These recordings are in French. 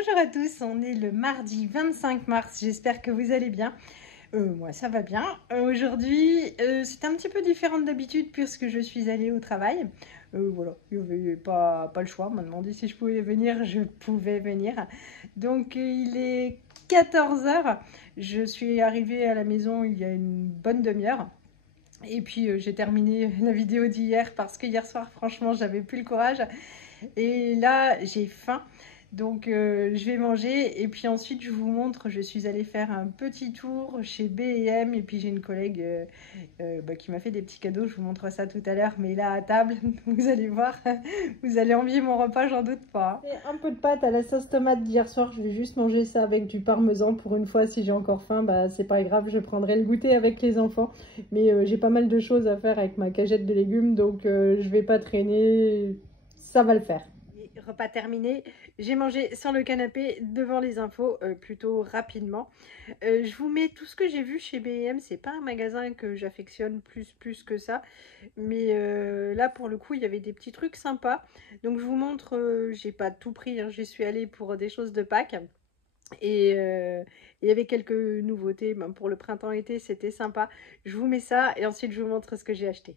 Bonjour à tous, on est le mardi 25 mars, j'espère que vous allez bien. Moi ça va bien. Aujourd'hui c'est un petit peu différent d'habitude puisque je suis allée au travail. Voilà, il n'y avait pas le choix, on m'a demandé si je pouvais venir, je pouvais venir. Donc il est 14 heures. Je suis arrivée à la maison il y a une bonne demi-heure. Et puis j'ai terminé la vidéo d'hier parce que hier soir franchement j'avais plus le courage. Et là, j'ai faim. Donc, je vais manger. Et puis ensuite, je vous montre. Je suis allée faire un petit tour chez B&M. Et puis, j'ai une collègue qui m'a fait des petits cadeaux. Je vous montre ça tout à l'heure. Mais là, à table, vous allez voir. Vous allez envier mon repas, j'en doute pas. Et un peu de pâte à la sauce tomate d'hier soir. Je vais juste manger ça avec du parmesan. Pour une fois, si j'ai encore faim, bah, c'est pas grave. Je prendrai le goûter avec les enfants. Mais j'ai pas mal de choses à faire avec ma cagette de légumes. Donc, je vais pas traîner. Ça va le faire. Repas terminé, j'ai mangé sur le canapé devant les infos plutôt rapidement. Je vous mets tout ce que j'ai vu chez B&M. C'est pas un magasin que j'affectionne plus que ça, mais là pour le coup il y avait des petits trucs sympas. Donc je vous montre, j'ai pas tout pris, hein, j'y suis allée pour des choses de Pâques. Et il y avait quelques nouveautés ben, pour le printemps-été, c'était sympa. Je vous mets ça et ensuite je vous montre ce que j'ai acheté.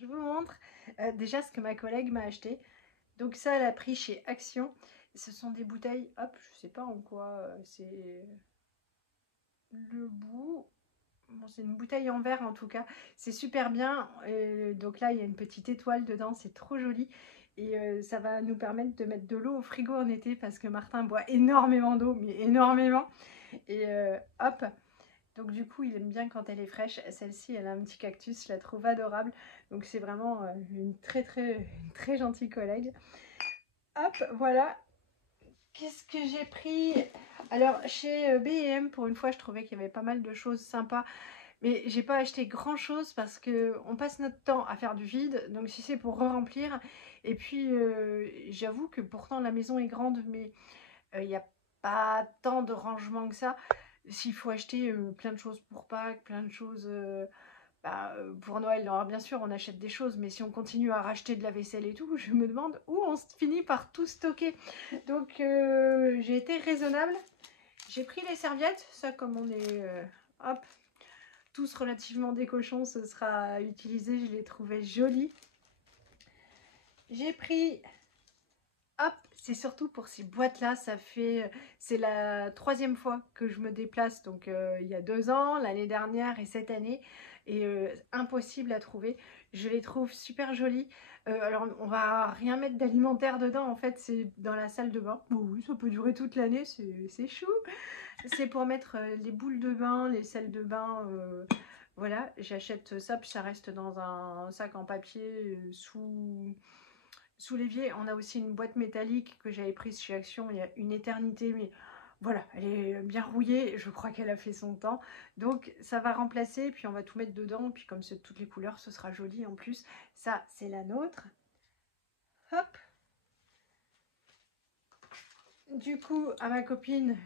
Je vous montre déjà ce que ma collègue m'a acheté. Donc ça, elle a pris chez Action. Ce sont des bouteilles, hop, je sais pas en quoi, c'est le bout. Bon, c'est une bouteille en verre en tout cas. C'est super bien. Donc là, il y a une petite étoile dedans, c'est trop joli. Et ça va nous permettre de mettre de l'eau au frigo en été parce que Martin boit énormément d'eau, mais énormément. Et hop, donc du coup, il aime bien quand elle est fraîche. Celle-ci, elle a un petit cactus, je la trouve adorable. Donc c'est vraiment une très gentille collègue. Hop, voilà. Qu'est-ce que j'ai pris? Alors chez B&M, pour une fois, je trouvais qu'il y avait pas mal de choses sympas. Mais j'ai pas acheté grand chose parce que on passe notre temps à faire du vide. Donc si c'est pour re-remplir. Et puis j'avoue que pourtant la maison est grande, mais il n'y a pas tant de rangement que ça. S'il faut acheter plein de choses pour Pâques, plein de choses pour Noël, alors bien sûr, on achète des choses, mais si on continue à racheter de la vaisselle et tout, je me demande où on finit par tout stocker. Donc, j'ai été raisonnable. J'ai pris les serviettes. Ça, comme on est, hop, tous relativement décochons, ce sera utilisé. Je les trouvais jolies. J'ai pris... Hop, c'est surtout pour ces boîtes-là, c'est la 3e fois que je me déplace, donc il y a 2 ans, l'année dernière et cette année, et impossible à trouver. Je les trouve super jolies. Alors on va rien mettre d'alimentaire dedans, en fait c'est dans la salle de bain. Bon, oui, ça peut durer toute l'année, c'est chou. C'est pour mettre les boules de bain, les salles de bain, voilà, j'achète ça, puis ça reste dans un sac en papier sous l'évier. On a aussi une boîte métallique que j'avais prise chez Action il y a une éternité, mais voilà, elle est bien rouillée, je crois qu'elle a fait son temps. Donc ça va remplacer, puis on va tout mettre dedans, puis comme c'est toutes les couleurs, ce sera joli en plus. Ça, c'est la nôtre. Hop. Du coup, à ma copine,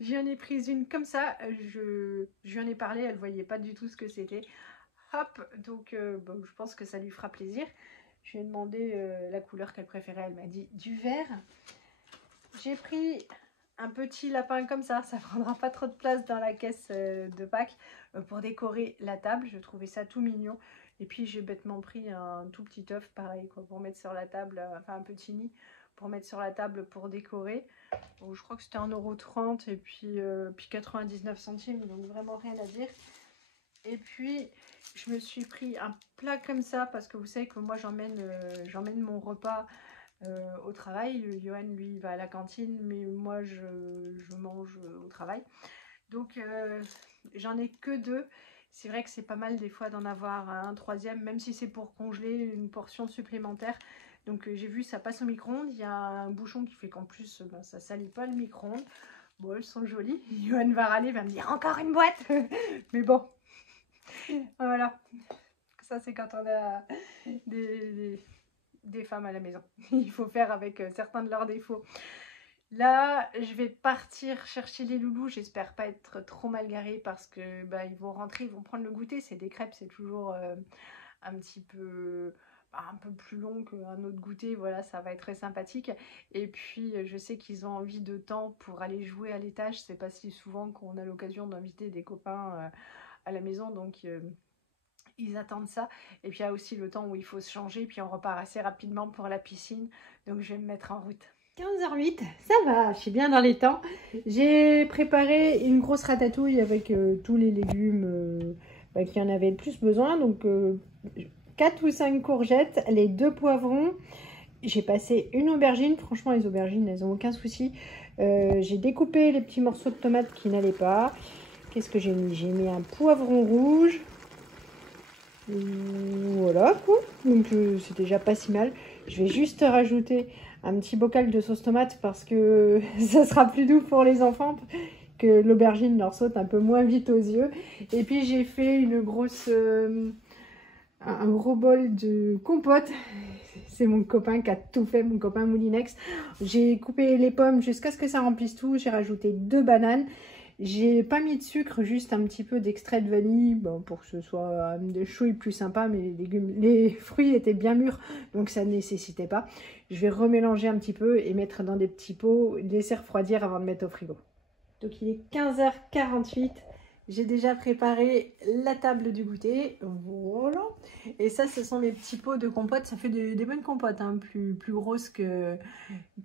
j'en ai prise une comme ça. Je lui en ai parlé, elle ne voyait pas du tout ce que c'était. Hop, donc bon, je pense que ça lui fera plaisir. Je lui ai demandé la couleur qu'elle préférait. Elle m'a dit du vert. J'ai pris un petit lapin comme ça. Ça prendra pas trop de place dans la caisse de Pâques pour décorer la table. Je trouvais ça tout mignon. Et puis j'ai bêtement pris un tout petit œuf, pareil, quoi, pour mettre sur la table. Enfin un petit nid pour mettre sur la table pour décorer. Donc, je crois que c'était 1,30 € et puis 99 centimes. Donc vraiment rien à dire. Et puis, je me suis pris un plat comme ça parce que vous savez que moi, j'emmène mon repas au travail. Johan, lui, va à la cantine, mais moi, je mange au travail. Donc, j'en ai que 2. C'est vrai que c'est pas mal des fois d'en avoir un 3e, même si c'est pour congeler une portion supplémentaire. Donc, j'ai vu, ça passe au micro-ondes. Il y a un bouchon qui fait qu'en plus, ça salit pas le micro-ondes. Bon, elles sont jolies. Johan va râler, va me dire encore une boîte. Mais bon. Voilà, ça c'est quand on a des femmes à la maison. Il faut faire avec certains de leurs défauts. Là, je vais partir chercher les loulous. J'espère pas être trop mal garée parce que ils vont rentrer, ils vont prendre le goûter. C'est des crêpes, c'est toujours un petit peu... un peu plus long qu'un autre goûter, voilà, ça va être très sympathique. Et puis je sais qu'ils ont envie de temps pour aller jouer à l'étage. C'est pas si souvent qu'on a l'occasion d'inviter des copains à la maison, donc ils attendent ça. Et puis il y a aussi le temps où il faut se changer, puis on repart assez rapidement pour la piscine, donc je vais me mettre en route. 15h08, ça va, je suis bien dans les temps. J'ai préparé une grosse ratatouille avec tous les légumes qui en avaient le plus besoin, donc 4 ou 5 courgettes, les 2 poivrons. J'ai passé une aubergine, franchement les aubergines elles n'ont aucun souci. J'ai découpé les petits morceaux de tomates qui n'allaient pas. Qu'est-ce que j'ai mis? J'ai mis un poivron rouge. Voilà quoi. Donc c'est déjà pas si mal. Je vais juste rajouter un petit bocal de sauce tomate parce que ça sera plus doux pour les enfants, que l'aubergine leur saute un peu moins vite aux yeux. Et puis j'ai fait une grosse... un gros bol de compote. C'est mon copain qui a tout fait, mon copain Moulinex. J'ai coupé les pommes jusqu'à ce que ça remplisse tout. J'ai rajouté 2 bananes. J'ai pas mis de sucre, juste un petit peu d'extrait de vanille, bon, pour que ce soit des chouilles plus sympa, mais les fruits étaient bien mûrs, donc ça ne nécessitait pas. Je vais remélanger un petit peu et mettre dans des petits pots, laisser refroidir avant de mettre au frigo. Donc il est 15h48, j'ai déjà préparé la table du goûter, voilà. Et ça, ce sont les petits pots de compote, ça fait des bonnes compotes, hein, plus grosses que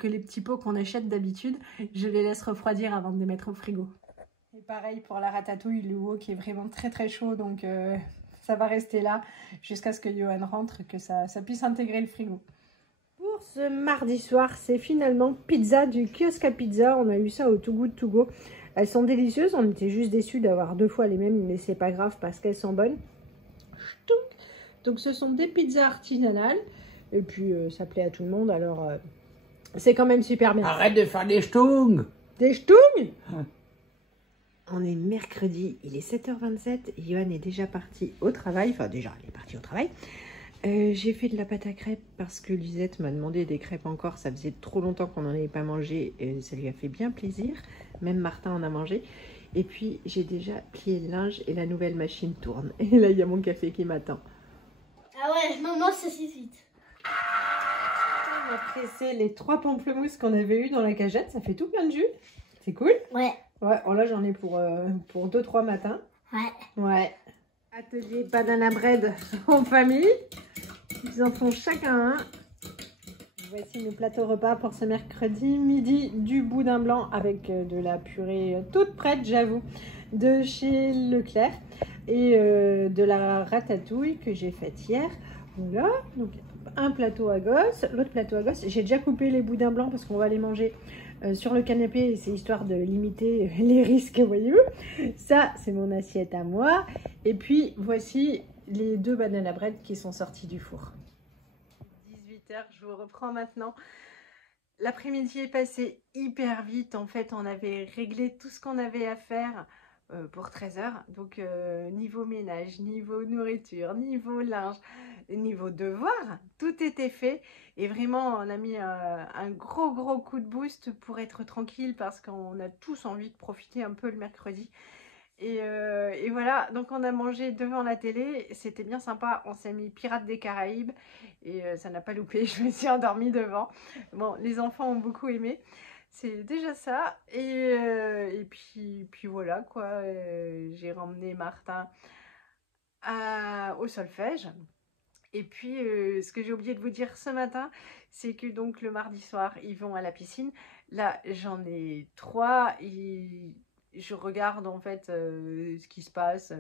les petits pots qu'on achète d'habitude. Je les laisse refroidir avant de les mettre au frigo. Et pareil pour la ratatouille, le wok est vraiment très très chaud, donc ça va rester là jusqu'à ce que Johan rentre, que ça puisse intégrer le frigo. Pour ce mardi soir, c'est finalement pizza du kiosque à pizza. On a eu ça au Too Good To Go. Elles sont délicieuses, on était juste déçus d'avoir 2 fois les mêmes, mais c'est pas grave parce qu'elles sont bonnes. Donc ce sont des pizzas artisanales, et puis ça plaît à tout le monde, alors c'est quand même super bien. Arrête de faire des stung. Des stung? On est mercredi, il est 7h27, Johan est déjà parti au travail, enfin déjà il est parti au travail. J'ai fait de la pâte à crêpes parce que Lisette m'a demandé des crêpes encore, ça faisait trop longtemps qu'on n'en avait pas mangé, et ça lui a fait bien plaisir, même Martin en a mangé. Et puis j'ai déjà plié le linge et la nouvelle machine tourne. Et là il y a mon café qui m'attend. Ah ouais, maman, ça c'est vite. On a pressé les 3 pamplemousses qu'on avait eu dans la cagette. Ça fait tout plein de jus. C'est cool. Ouais. Ouais, bon là j'en ai pour 2-3 matins. Ouais. Ouais. Atelier banana bread en famille. Ils en font chacun un. Voici nos plateaux repas pour ce mercredi midi. Du boudin blanc avec de la purée toute prête, j'avoue, de chez Leclerc. Et de la ratatouille que j'ai faite hier. Voilà, donc un plateau à gauche, l'autre plateau à gauche. J'ai déjà coupé les boudins blancs parce qu'on va les manger sur le canapé. Et c'est histoire de limiter les risques, voyez-vous. Ça, c'est mon assiette à moi. Et puis, voici les 2 banana bread qui sont sortis du four. 18h, je vous reprends maintenant. L'après-midi est passé hyper vite. En fait, on avait réglé tout ce qu'on avait à faire pour 13h. Donc, niveau ménage, niveau nourriture, niveau linge, niveau devoir, tout était fait. Et vraiment, on a mis un gros coup de boost pour être tranquille parce qu'on a tous envie de profiter un peu le mercredi. Et voilà, donc on a mangé devant la télé, c'était bien sympa, on s'est mis Pirates des Caraïbes et ça n'a pas loupé, je me suis endormie devant. Bon, les enfants ont beaucoup aimé, c'est déjà ça. Et puis voilà quoi, j'ai ramené Martin au solfège. Et puis, ce que j'ai oublié de vous dire ce matin, c'est que donc le mardi soir, ils vont à la piscine. Là, j'en ai 3. Je regarde en fait ce qui se passe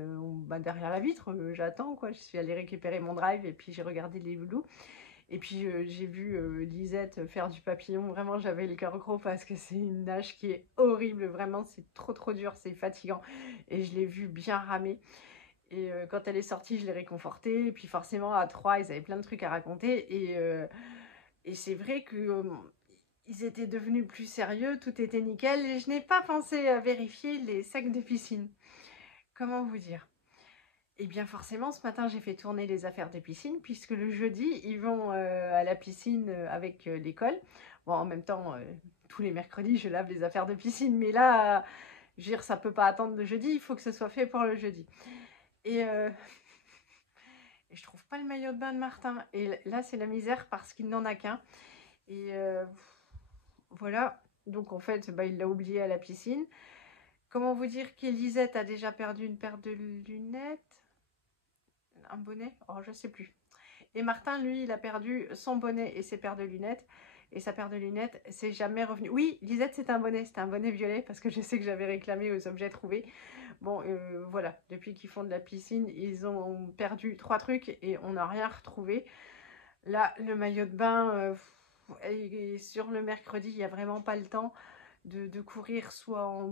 derrière la vitre. J'attends quoi. Je suis allée récupérer mon drive et puis j'ai regardé les loulous. Et puis j'ai vu Lisette faire du papillon. Vraiment, j'avais le cœur gros parce que c'est une nage qui est horrible. Vraiment, c'est trop dur, c'est fatigant. Et je l'ai vu bien ramer. Et quand elle est sortie, je l'ai réconfortée. Et puis forcément, à 3, ils avaient plein de trucs à raconter. Et c'est vrai que ils étaient devenus plus sérieux, tout était nickel. Et je n'ai pas pensé à vérifier les sacs de piscine. Comment vous dire? Eh bien forcément, ce matin, j'ai fait tourner les affaires de piscine, puisque le jeudi, ils vont à la piscine avec l'école. Bon, en même temps, tous les mercredis, je lave les affaires de piscine. Mais là, je veux dire, ça peut pas attendre le jeudi, il faut que ce soit fait pour le jeudi. Et je trouve pas le maillot de bain de Martin. Et là, c'est la misère parce qu'il n'en a qu'un. Et voilà. Donc, en fait, il l'a oublié à la piscine. Comment vous dire qu'Elisette a déjà perdu une paire de lunettes? Un bonnet? Oh, je sais plus. Et Martin, lui, il a perdu son bonnet et ses paires de lunettes. Et sa paire de lunettes, c'est jamais revenu. Oui, Lisette, c'est un bonnet violet parce que je sais que j'avais réclamé aux objets trouvés. Bon, voilà, depuis qu'ils font de la piscine, ils ont perdu 3 trucs et on n'a rien retrouvé. Là, le maillot de bain, et sur le mercredi, il n'y a vraiment pas le temps de courir soit en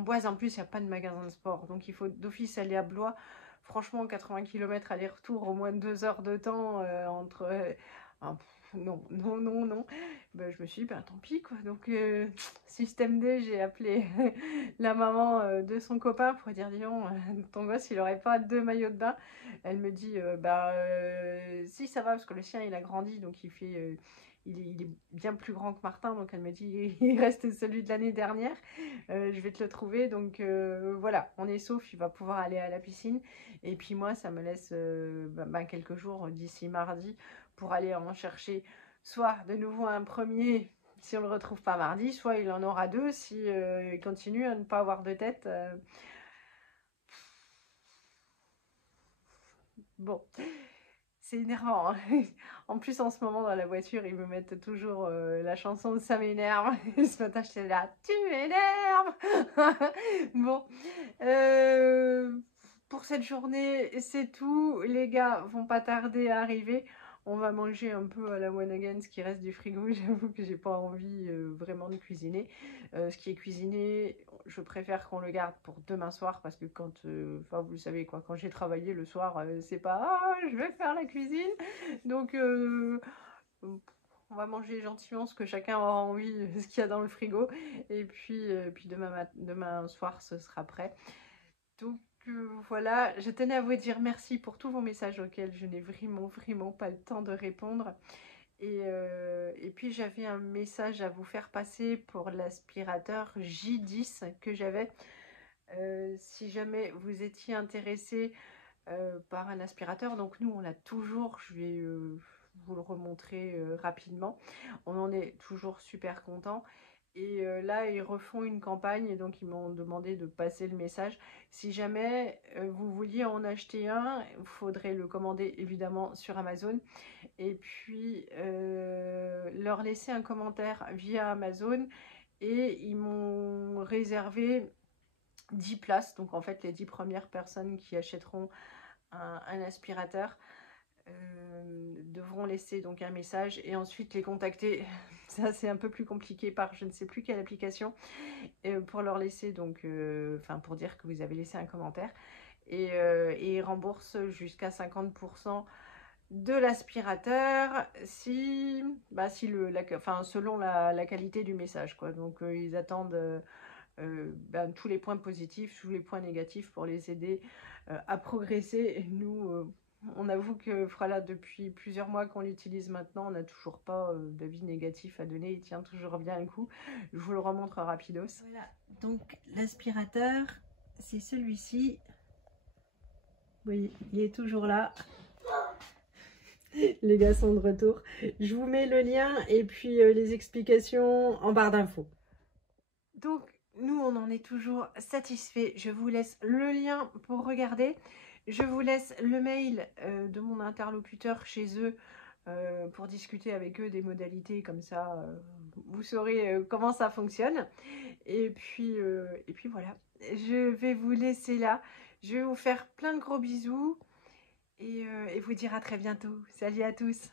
Boise. En plus, il n'y a pas de magasin de sport, donc il faut d'office aller à Blois. Franchement, 80 km aller-retour, au moins 2 heures de temps entre... non. Je me suis dit, tant pis quoi. Donc, système D, j'ai appelé la maman de son copain pour dire, dis donc, ton gosse, il aurait pas 2 maillots de bain. Elle me dit, si ça va, parce que le sien, il a grandi, donc il est bien plus grand que Martin, donc elle me dit, il reste celui de l'année dernière, je vais te le trouver. Donc voilà, on est sauf, il va pouvoir aller à la piscine. Et puis moi, ça me laisse quelques jours d'ici mardi pour aller en chercher soit de nouveau un premier si on ne le retrouve pas mardi, soit il en aura 2 si il continue à ne pas avoir de tête. Bon, c'est énervant, hein. En plus, en ce moment, dans la voiture, ils me mettent toujours la chanson Ça m'énerve. Ce matin, j'étais là, tu m'énerves. Bon, pour cette journée, c'est tout. Les gars vont pas tarder à arriver. On va manger un peu à la one again ce qui reste du frigo. J'avoue que j'ai pas envie vraiment de cuisiner. Ce qui est cuisiné, je préfère qu'on le garde pour demain soir parce que quand, vous le savez quoi, quand j'ai travaillé le soir, c'est pas je vais faire la cuisine. Donc on va manger gentiment ce que chacun aura envie, ce qu'il y a dans le frigo. Et puis demain soir, ce sera prêt. Donc voilà, je tenais à vous dire merci pour tous vos messages auxquels je n'ai vraiment pas le temps de répondre. Et puis j'avais un message à vous faire passer pour l'aspirateur J10 que j'avais. Si jamais vous étiez intéressé par un aspirateur, donc nous on l'a toujours, je vais vous le remontrer rapidement, on en est toujours super content. Et là ils refont une campagne et donc ils m'ont demandé de passer le message. Si jamais vous vouliez en acheter un, il faudrait le commander évidemment sur Amazon et puis leur laisser un commentaire via Amazon, et ils m'ont réservé 10 places, donc en fait les 10 premières personnes qui achèteront un aspirateur devront laisser donc un message et ensuite les contacter. Ça c'est un peu plus compliqué par je ne sais plus quelle application, pour leur laisser donc enfin pour dire que vous avez laissé un commentaire, et ils remboursent jusqu'à 50% de l'aspirateur si enfin selon la qualité du message quoi. Donc ils attendent tous les points positifs, tous les points négatifs pour les aider à progresser. Et nous, on avoue que voilà, depuis plusieurs mois qu'on l'utilise maintenant, on n'a toujours pas d'avis négatif à donner, il tient toujours bien un coup. Je vous le remontre rapidos. Voilà, donc l'aspirateur, c'est celui-ci. Oui, il est toujours là. Les gars sont de retour. Je vous mets le lien et puis les explications en barre d'infos. Donc, nous, on en est toujours satisfait. Je vous laisse le lien pour regarder. Je vous laisse le mail de mon interlocuteur chez eux pour discuter avec eux des modalités. Comme ça, vous saurez comment ça fonctionne. Et puis voilà. Je vais vous laisser là. Je vais vous faire plein de gros bisous et vous dire à très bientôt. Salut à tous!